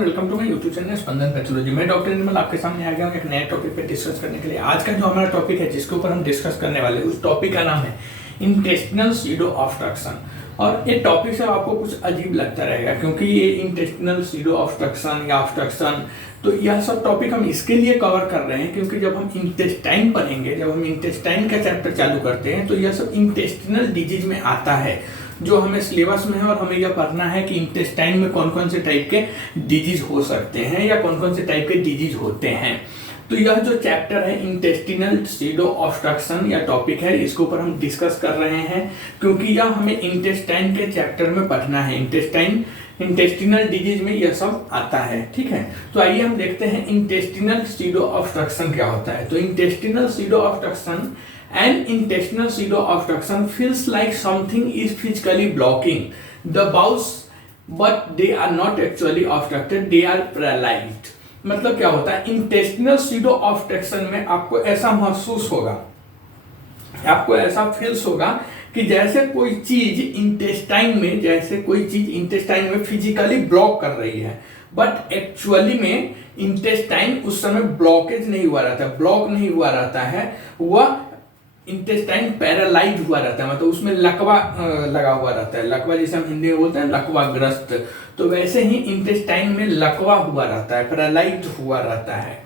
Welcome to my YouTube channel Spandan pathology. मैं doctor Nirmal आपके सामने आ गया हूँ एक नए टॉपिक पे डिस्कस करने के लिए। आज का जो हमारा टॉपिक है जिसके ऊपर हम डिस्कस करने वाले हैं उस टॉपिक का नाम है इंटेस्टिनल सीडो ऑब्स्ट्रक्शन। और ये टॉपिक से आपको कुछ अजीब लगता रहेगा क्योंकि ये इंटेस्टिनल सीडो ऑब्स्ट्रक्शन या ऑब्स्ट्रक्शन, तो यह सब टॉपिक हम इसके लिए कवर कर रहे हैं क्योंकि जब हम इंटेस्टाइन पढ़ेंगे, जब हम इंटेस्टाइन का चैप्टर चालू करते हैं तो यह सब इंटेस्टिनल डिजीज में आता है जो हमें सिलेबस में है। और हमें यह पढ़ना है कि इंटेस्टाइन में कौन कौन से टाइप के डिजीज हो सकते हैं या कौन कौन से टाइप के डिजीज होते हैं। तो यह जो चैप्टर है इंटेस्टिनल सीडो ऑब्स्ट्रक्शन या टॉपिक है, इसके ऊपर हम डिस्कस कर रहे हैं क्योंकि यह हमें इंटेस्टाइन के चैप्टर में पढ़ना है। इंटेस्टिनल डिजीज में यह सब आता है, ठीक है। तो आइए हम देखते हैं इंटेस्टिनल सीडो ऑब्स्ट्रक्शन क्या होता है। तो intestinal pseudo obstruction and intestinal pseudo obstruction feels like something is physically blocking the bowels but they are not actually obstructed, they are paralyzed। मतलब क्या होता है, इंटेस्टिनल सीडो ऑब्स्ट्रक्शन में आपको ऐसा महसूस होगा, आपको ऐसा फील्स होगा कि जैसे कोई चीज इंटेस्टाइन में फिजिकली ब्लॉक कर रही है, बट एक्चुअली में इंटेस्टाइन उस समय ब्लॉकेज नहीं हुआ रहता है, ब्लॉक नहीं हुआ रहता है, वह इंटेस्टाइन पैरालाइज हुआ रहता है, मतलब उसमें लकवा लगा हुआ रहता है। लकवा जैसे हम हिंदी में बोलते हैं लकवाग्रस्त, तो वैसे ही इंटेस्टाइन में लकवा हुआ रहता है, पैरालाइज हुआ रहता है।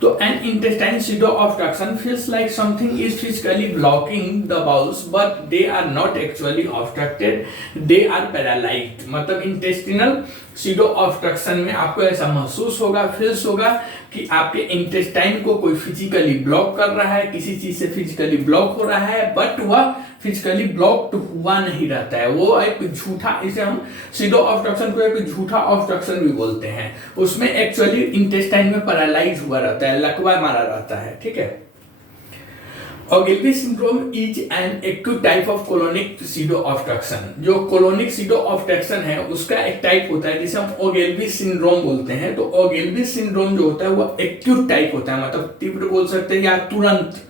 तो an intestine pseudo obstruction feels like something is physically blocking the bowels but they are not actually obstructed, they are paralysed. मतलब इंटेस्टिनल सीडो ऑब्स्ट्रक्शन में आपको ऐसा महसूस होगा, फील्स होगा कि आपके इंटेस्टाइन को कोई फिजिकली ब्लॉक कर रहा है, किसी चीज से फिजिकली ब्लॉक हो रहा है, बट वह फिजिकली ब्लॉक्ड हुआ नहीं रहता है। वो एक झूठा, इसे हम सीडो ऑब्स्ट्रक्शन को एक झूठा ऑब्स्ट्रक्शन भी बोलते हैं। उसमें एक्चुअली इंटेस्टाइन में पैरालाइज हुआ रहता है, लकवा मारा रहता है, ठीक है। Ogilvy syndrome is an acute type of colonic pseudo-obstruction। जो colonic pseudo-obstruction है उसका एक टाइप होता है जिसे हम Ogilvy syndrome बोलते हैं। तो Ogilvy syndrome जो होता है वो acute टाइप होता है, मतलब तीव्र बोल सकते हैं या तुरंत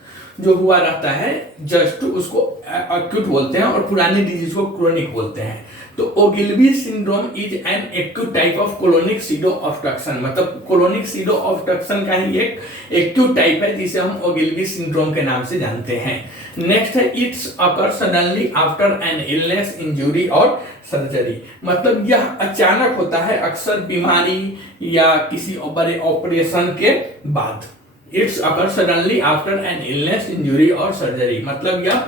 जो हुआ रहता है, जस्ट उसको एक्यूट बोलते हैं और पुराने डिजीज को क्रोनिक बोलते हैं। तो Ogilvie syndrome is an acute type of colonic pseudo obstruction, मतलब कोलोनिक सीडो ऑब्स्ट्रक्शन का ही एक एक्यूट टाइप है जिसे हम ओगिल्वी सिंड्रोम के नाम से जानते हैं। नेक्स्ट है it's occur suddenly after an illness, injury और सर्जरी। मतलब यह अचानक होता है अक्सर बीमारी या किसी बड़े ऑपरेशन के बाद। It's occur suddenly after an illness, injury और सर्जरी। मतलब यह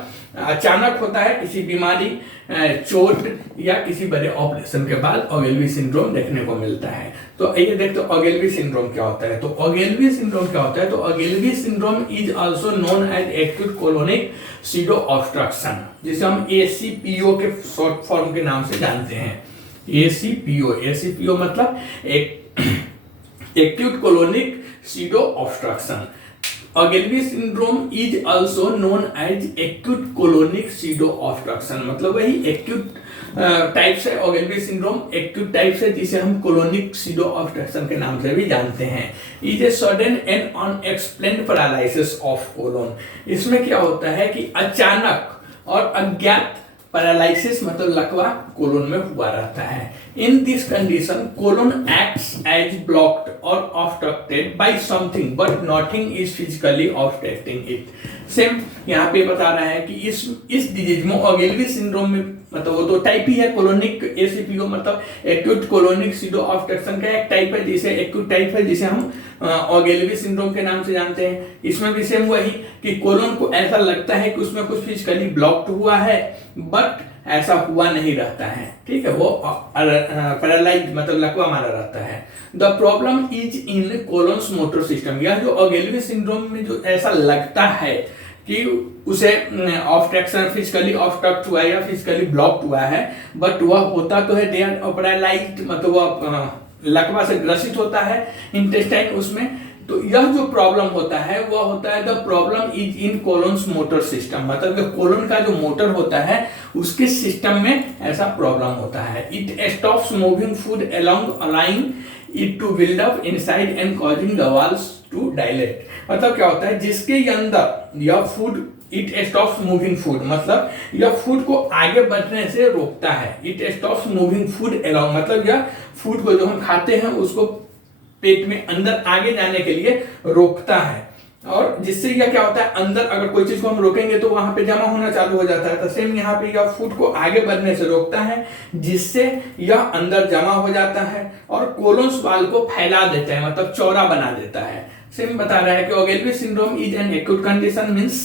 अचानक होता है किसी बीमारी, चोट या किसी बड़े ऑपरेशन के बाद ओगिल्वी सिंड्रोम देखने को मिलता है। तो ये देखते हैं ओगिल्वी सिंड्रोम क्या होता है। तो ओगिल्वी सिंड्रोम क्या होता है, तो Ogilvie syndrome is also known as acute colonic pseudo obstruction, जिसे हम ACPO के शॉर्ट फॉर्म के नाम से जानते हैं। ACPO मतलब acute colonic pseudo obstruction. Ogilvy syndrome is also known as acute colonic pseudo obstruction। मतलब वही एक्यूट टाइप से Ogilvy syndrome एक्यूट टाइप से जिसे हम कोलोनिक सीडो ऑब्स्ट्रक्शन के नाम से भी जानते हैं। Is a sudden and unexplained paralysis of colon. इसमें क्या होता है कि अचानक और अज्ञात पैरालिसिस मतलब लकवा कोलोन में हुआ रहता है। In this condition colon acts as blocked और obstructed by something but nothing is physically obstructing it. Same यहाँ पे बता रहा है कि इस डिजीज में ओगिल्वी सिंड्रोम में, मतलब वो तो टाइप ही है कोलोनिक ACPO, मतलब एक्यूट कोलोनिक सीडो ऑब्स्ट्रक्शन का एक टाइप है, जिसे एक्यूट टाइप है जिसे हम ओगिल्वी सिंड्रोम के नाम से जानते हैं। इसमें भी सेम वही कि कोलोन को ऐसा लगता है कि उसमें कुछ फिजिकली ब्लॉक्ड हुआ है, बट ऐसा हुआ नहीं रहता है, ठीक है। वो पैरालाइज मतलब लकवा मारा रहता है। The problem is in colon's motor system. यह जो ओगिल्वी सिंड्रोम में जो ऐसा लगता है कि उसे ऑब्स्ट्रक्शन फिजिकली ऑब्स्ट्रक्ट हुआ है या फिजिकली ब्लॉक्ड हुआ है, बट वह होता तो है दे आर पैरालाइज्ड, मतलब वह लकवा से ग्रसित होता है इंटेस्टाइन उसमें। तो यह जो प्रॉब्लम होता है वह होता है the problem is in colon's motor system, मतलब जो कोलोन का जो मोटर होता है उसके सिस्टम में ऐसा प्रॉब्लम होता है। It stops moving food along allowing it to build up inside and causing the walls to dilate. मतलब क्या होता है, जिसके अंदर यह food it stops moving food, मतलब यह फूड को आगे बढ़ने से रोकता है। It stops moving food along, मतलब यह फूड को जो हम खाते हैं उसको पेट में अंदर आगे जाने के लिए रोकता है, और जिससे यह क्या होता है, अंदर अगर कोई चीज को हम रोकेंगे तो वहां पे जमा होना चालू हो जाता है। तो सेम यहाँ पे यह फूड को आगे बढ़ने से रोकता है, जिससे यह अंदर जमा हो जाता है और कोलोन स्वाल को फैला देता है, मतलब चौड़ा बना देता है। सेम बता रहा है कि Ogilvie syndrome is an acute condition, means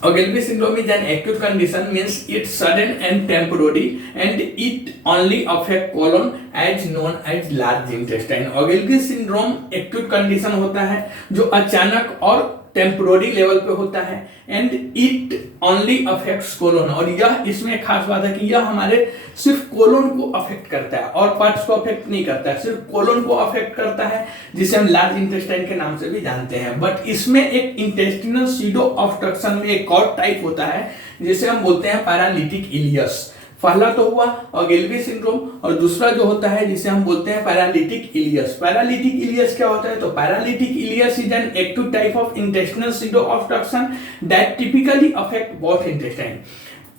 Ogilvy syndrome is an acute condition, means it's sudden and temporary and it only affect colon as known as large intestine। Ogilvy syndrome acute condition होता है जो अचानक और temporary level पे होता है, and it only affects colon, और यह इसमें खास बात है कि यह हमारे सिर्फ कोलोन को अफेक्ट करता है और पार्ट्स को अफेक्ट नहीं करता है, सिर्फ कोलोन को अफेक्ट करता है, जिसे हम लार्ज इंटेस्टाइन के नाम से भी जानते हैं। बट इसमें एक इंटेस्टिनल सीडो ऑब्स्ट्रक्शन में एक और टाइप होता है जिसे हम बोलते हैं पैरालिटिक इलियस। पहला तो हुआ ओगेल्वी सिंड्रोम, और दूसरा जो होता है जिसे हम बोलते हैं पैरालिटिक इलियस। पैरालिटिक इलियस क्या होता है, तो paralytic ileus is an acute type of intestinal pseudo obstruction that typically affect both intestine.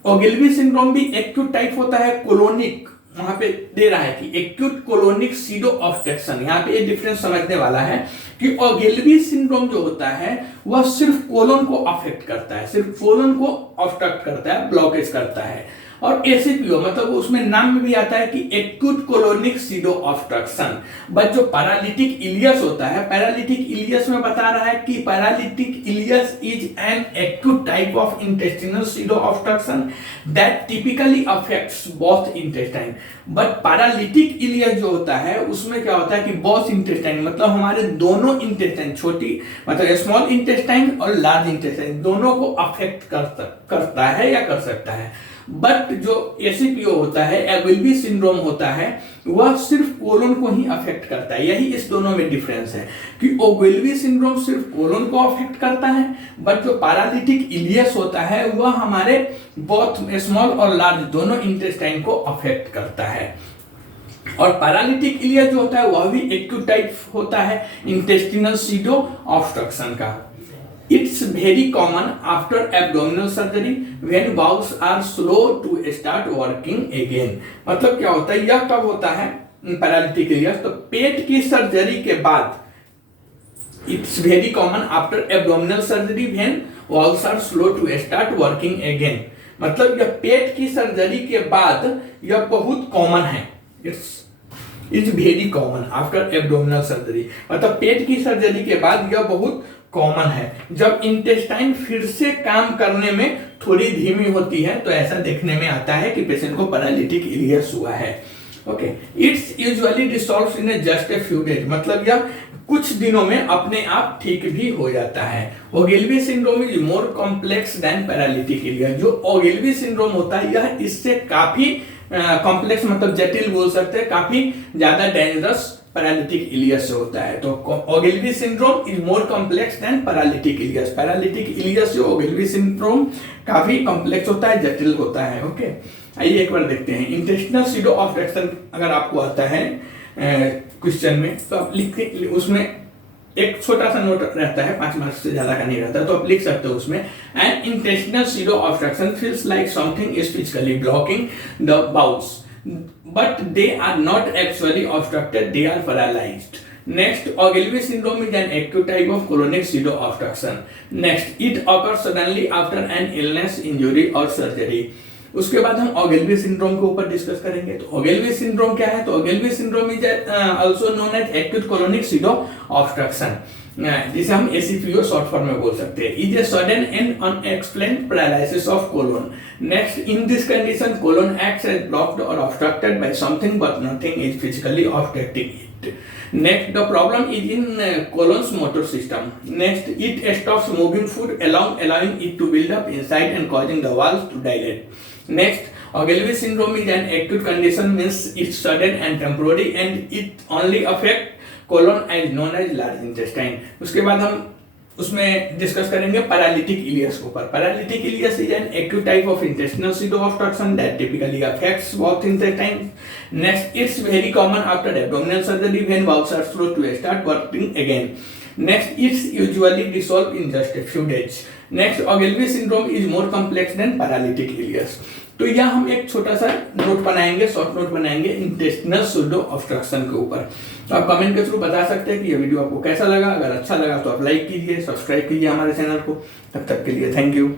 Ogilvie syndrome भी एक्यूट टाइप होता है कोलोनिक, वहां पे दे रहा है कि एक्यूट कोलोनिक सीडो ऑब्स्ट्रक्शन। यहाँ पे ये डिफरेंस समझने वाला है कि ओगेल्वी सिंड्रोम जो होता है वह सिर्फ कोलोन को अफेक्ट करता है, सिर्फ कोलोन को ऑब्स्ट्रक्ट करता है, ब्लॉकेज करता है। और एसीपीओ मतलब उसमें नाम में भी आता है कि acute colonic pseudo obstruction. But जो पैरालिटिक इलियस होता है, पैरालिटिक इलियस में बता रहा है कि paralytic ileus is an acute type of intestinal pseudo obstruction that typically affects both intestine. But paralytic ileus जो होता है उसमें क्या होता है कि बोथ इंटेस्टाइन मतलब हमारे दोनों इंटेस्टाइन, छोटी मतलब स्मॉल इंटेस्टाइन और लार्ज इंटेस्टाइन, दोनों को अफेक्ट करता है या कर सकता है। बट जो एसीपीओ होता है, ओगेल्वी सिंड्रोम होता है, वह सिर्फ कोलोन को ही अफेक्ट करता है। यही इस दोनों में डिफरेंस है कि ओगेल्वी सिंड्रोम सिर्फ कोलोन को अफेक्ट करता है, बट जो पैरालिटिक इलियस होता है वह हमारे बोथ स्मॉल और लार्ज दोनों इंटेस्टाइन को अफेक्ट करता है। और पैरालिटिक इलियस जो होता है वह भी एक्यूट टाइप होता है इंटेस्टिनल सीडो ऑब्स्ट्रक्शन का। It's very common after abdominal surgery when bowels are slow to start working again। मतलब क्या होता है, यह कब होता है पैरालिटिक इलियस, तो पेट की सर्जरी के बाद। It's very common after abdominal surgery when bowels are slow to start working again। मतलब यह पेट की सर्जरी के बाद यह बहुत कॉमन है। It's very common after abdominal surgery, मतलब पेट की सर्जरी के बाद यह बहुत कॉमन है। जब इंटेस्टाइन फिर से काम करने में थोड़ी धीमी होती है तो ऐसा देखने में आता है कि पेशेंट को पैरालिटिक इलियस हुआ है। Okay, it's usually dissolves in just a few days, मतलब यह कुछ दिनों में अपने आप ठीक भी हो जाता है। Ogilvie syndrome is more complex than paralytic ileus. जो ओगेल्वी सिंड्रोम होता है यह इससे काफी कॉम्प्लेक्स मतलब जटिल बोल सकते हैं, काफी ज्यादा डेंजरस पैरालिटिक इलियस से होता है। तो Ogilvie syndrome is more complex than paralytic ileus. Paralytic ileus जो ओगेल्वी सिंड्रोम काफी कॉम्प्लेक्स होता है, जटिल होता है। ओके, आइए एक बार देखते हैं इंटेस्टिनल सीडो ऑब्स्ट्रक्शन। अगर आपको आता है क्वेश्चन में तो आप लिखते, उसमें एक छोटा सा नोट रहता है, 5 मार्क्स से ज्यादा का नहीं रहता, तो आप लिख सकते हो उसमें, an intestinal pseudo obstruction feels like something is physically blocking the bowels but they are not actually obstructed, they are paralyzed। Next, Ogilvy syndrome is an acute type of colonic pseudo obstruction। Next, it occurs suddenly after an illness, injury or surgery। उसके बाद हम ओगेल्वी syndrome के ऊपर discuss करेंगे। तो Ogilvie syndrome क्या है, तो Ogilvie syndrome is also known as acute colonic pseudo obstruction, जिसे हम एसीपीओ शॉर्ट फॉर्म में बोल सकते हैं। Is a sudden and unexplained paralysis of colon. Next, in this condition colon acts as blocked और obstructed by something but nothing is physically obstructing it. Next, the problem is in colon's motor system। Next, it stops moving food along, allowing it to build up inside and causing the walls to dilate। Next, Ogilvy syndrome is an acute condition, means it's sudden and temporary and it only affect colon as known as large intestine। उसके बाद हम उसमें discuss करेंगे paralytic ileus के ऊपर। Paralytic ileus is an acute type of intestinal pseudo obstruction that typically affects both intestine. Next, it's very common after abdominal surgery when bowels are slow to start working again. Next, it's usually dissolve in just a few days. Next, Ogilvie syndrome is more complex than paralytic ileus. तो यह हम एक छोटा सा note बनाएंगे, short note बनाएंगे intestinal pseudo obstruction के ऊपर। तो आप कमेंट के थ्रू बता सकते हैं कि यह वीडियो आपको कैसा लगा। अगर अच्छा लगा तो आप लाइक कीजिए, सब्सक्राइब कीजिए हमारे चैनल को। तब तक के लिए थैंक यू।